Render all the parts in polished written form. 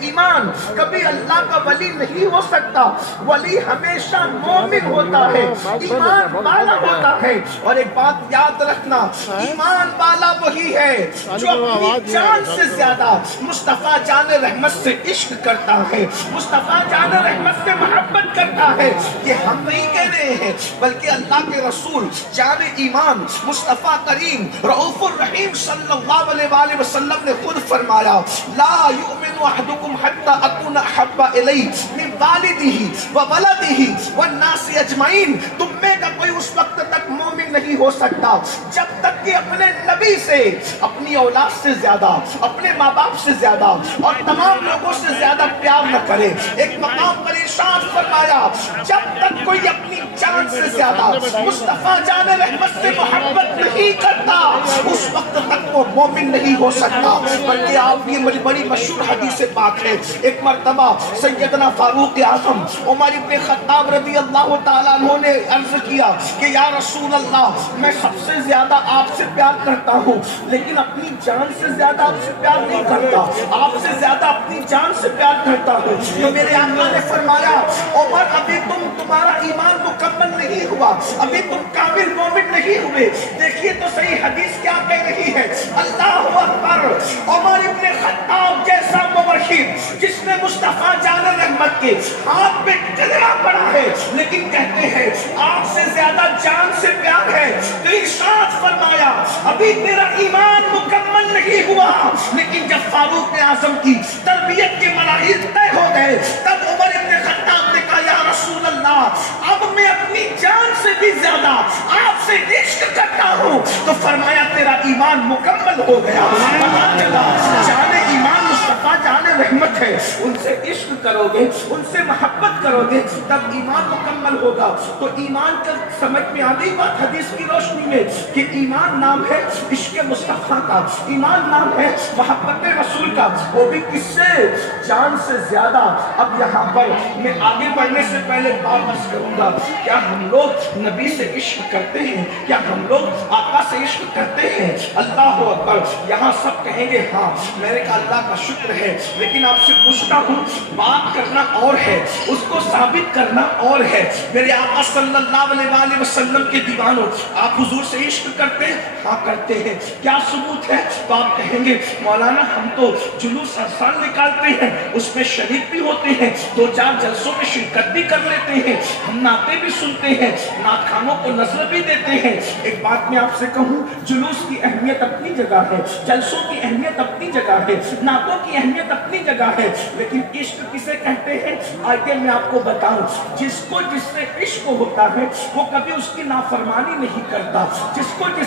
ایمان کبھی اللہ کا ولی نہیں ہو سکتا. ولی ہمیشہ مومن ہوتا ہے، ایمان والا ہوتا ہے. اور ایک بات یاد رکھنا، ایمان والا وہی ہے جو اپنی جان سے زیادہ مصطفیٰ جان رحمت سے عشق کرتا ہے، مصطفیٰ جان رحمت سے محبت کرتا ہے. یہ ہم نہیں کہہ رہے ہیں بلکہ اللہ کے رسول جان ایمان مصطفیٰ کریم رؤوف الرحیم صلی اللہ علیہ وآلہ وسلم نے خود فرمایا، لا یؤمن احدکم حتی اکون احب الی من والدہ وولدہ والناس اجمعین. تم میں کا کوئی اس وقت تک مومن نہیں ہو سکتا جب تک کہ اپنے نبی سے، اپنی اولاد سے زیادہ، اپنے ماں باپ سے زیادہ اور تمام لوگوں سے زیادہ پیار نہ کرے. ایک مقام پر ارشاد فرمایا، جب تک کوئی اپنی جان سے زیادہ مصطفیٰ جان رحمت سے محبت نہیں کرتا اس وقت تک وہ مومن نہیں ہو سکتا. بلکہ آپ یہ بڑی مشہور حدیث پاک ہے، ایک مرتبہ سیدنا فاروق اعظم عمر ابن خطاب رضی اللہ تعالیٰ عنہ نے عرض کیا کہ یا رسول اللہ، میں سب سے زیادہ آپ سے پیار کرتا ہوں لیکن اپنی جان سے زیادہ آپ سے پیار نہیں کرتا، آپ سے زیادہ اپنی جان سے پیار کرتا ہوں. تو میرے آقا نے فرمایا، عمر ابھی تمہارا ایمان مکمل نہیں ہوا، ابھی تم کامل مومن نہیں ہوئے. دیکھیے تو صحیح حدیث کیا کہہ رہی ہے، اللہ اکبر. عمر ابن خطاب جیسا موحد جس نے مصطفیٰ جان رحمت کے ہاتھ پہ کلمہ پڑھا ہے لیکن کہتے ہیں آپ سے زیادہ جان سے پیار ہے، تو ارشاد فرمایا ابھی تیرا ایمان مکمل نہیں ہوا. لیکن جب فاروق اعظم کی تربیت کے مراحل طے ہو گئے تب عمر ابن خطاب نے کہا، یا رسول اللہ، اب میں اپنی جان سے بھی زیادہ آپ سے عشق کرتا ہوں. تو فرمایا تیرا ایمان مکمل ہو گیا. جان ایمان مصطفیٰ جان رحمت ہے، ان سے عشق کرو گے، ان سے محبت کرو گے تب ایمان مکمل ہوگا. تو ایمان کا سمجھ میں آ گئی بات حدیث کی روشنی میں کہ ایمان نام ہے عشق مصطفیٰ کا، ایمان نام ہے محبت رسول کا، وہ بھی کس سے؟ جان سے زیادہ. اب یہاں پر میں آگے بڑھنے سے پہلے بات عرض کروں گا، کیا ہم لوگ نبی سے عشق کرتے ہیں؟ کیا ہم لوگ آقا سے عشق کرتے ہیں؟ اللہ اکبر. یہاں سب کہیں گے ہاں. میرے کا اللہ کا شکر ہے، لیکن آپ سے پوچھتا ہوں، بات کرنا اور ہے، اس کو ثابت کرنا اور ہے. میرے آقا صلی اللہ علیہ وآلہ وسلم کے دیوانوں، آپ حضور سے عشق کرتے ہیں؟ ہاں کرتے ہیں. کیا ثبوت ہے؟ تو آپ کہیں گے مولانا ہم تو جلوس ہر سال نکالتے ہیں، اس میں شریک بھی ہوتے ہیں، 2-4 جلسوں میں شرکت بھی کر لیتے ہیں، ہم نعتیں بھی سنتے ہیں، نعت خانوں کو نظر بھی دیتے ہیں. ایک بات میں آپ سے کہوں، جلوس کی اہمیت اپنی جگہ ہے، جلسوں کی اہمیت اپنی جگہ ہے، نعتوں کی اہمیت اپنی جگہ ہے، لیکن عشق کسے کہتے ہیں؟ آئیے میں آپ کو بتاؤں. جس سے عشق ہوتا ہے وہ کبھی اس کی نافرمانی نہیں کرتا، جس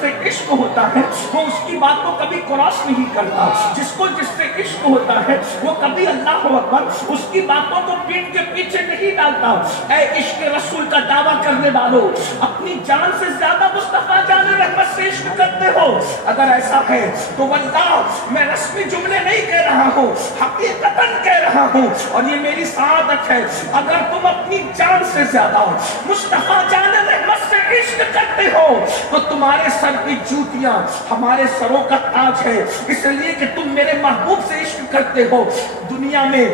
سے عشق ہوتا ہے وہ اس کی بات کو کبھی کراس نہیں کرتا، جس سے عشق ہوتا ہے وہ کبھی اللہ اکبر اس کی باتوں کو پیٹ کے پیچھے نہیں ڈالتا. اے عشق رسول کا دعویٰ کرنے والوں، اپنی جان سے زیادہ مصطفیٰ جان رحمت سے عشق کرتے ہو؟ اگر ایسا ہے تو واللہ میں رسمی جملے نہیں کہہ رہا ہوں، حقیقتاً کہہ رہا ہوں، اور یہ میری سعادت ہے، اگر تم اپنی جان سے زیادہ مصطفیٰ جان رحمت سے عشق کرتے ہو تو تمہارے سر کی جوتیاں ہمارے سروں کا تاج ہے، اس لیے کہ تم میرے محبوب سے عشق کرتے ہو. دنیا میں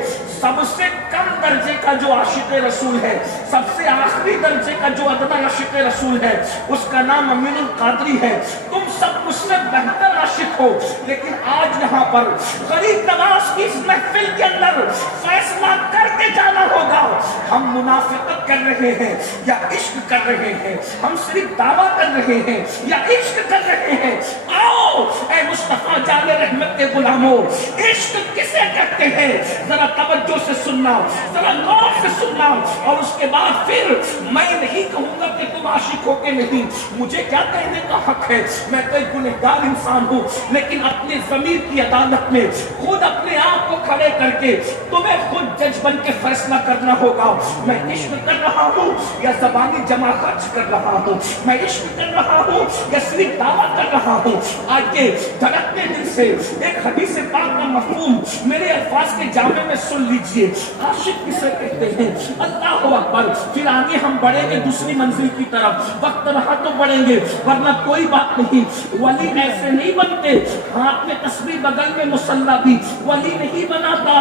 سب سے کم درجے کا جو عاشق رسول ہے، سب سے آخری درجے کا جو ادنا عاشق رسول ہے، اس کا نام امین القادری ہے. تم سب مجھ سے بہتر عاشق ہو، لیکن آج یہاں پر غریب نواز کی اس محفل کے اندر فیصلہ کر کے جانا ہوگا، ہم منافقت کر رہے ہیں یا عشق کر رہے ہیں، ہم صرف دعویٰ کر رہے ہیں یا عشق کر رہے ہیں. آؤ اے مصطفیٰ جان رحمت کے غلاموں، عشق کسے کہتے ہیں؟ ذرا توجہ سے سننا، ذرا غور سے سننا، اور اس کے بعد پھر میں نہیں کہوں گا کہ تم عاشق ہو کہ نہیں، مجھے کیا کہنے کا حق ہے؟ میں تو ایک گنہگار انسان ہوں، لیکن اپنے ضمیر کی عدالت میں خود اپنے آپ کو کھڑے کر کے تمہیں خود جج بن کے فیصلہ کرنا ہوگا. میں عشق کر رہا ہوں یا زبانی جمع خرچ کر رہا ہوں، میں عشق کر رہا ہوں یا صرف دعویٰ کر رہا ہوں. آئیے دھڑکتے دل سے ایک حدیث پاک کا مفہوم میرے الفاظ کے جامع میں سن لیجئے. عاشق کسے کہتے ہیں؟ اللہ اکبر. پھر آگے ہم بڑھیں گے دوسری منزل کی طرف، وقت رہا تو بڑھیں گے ورنہ کوئی بات نہیں. ولی ایسے نہیں بنتے، ہاتھ میں تسبیح بغل میں مصلی بھی ولی نہیں بناتا.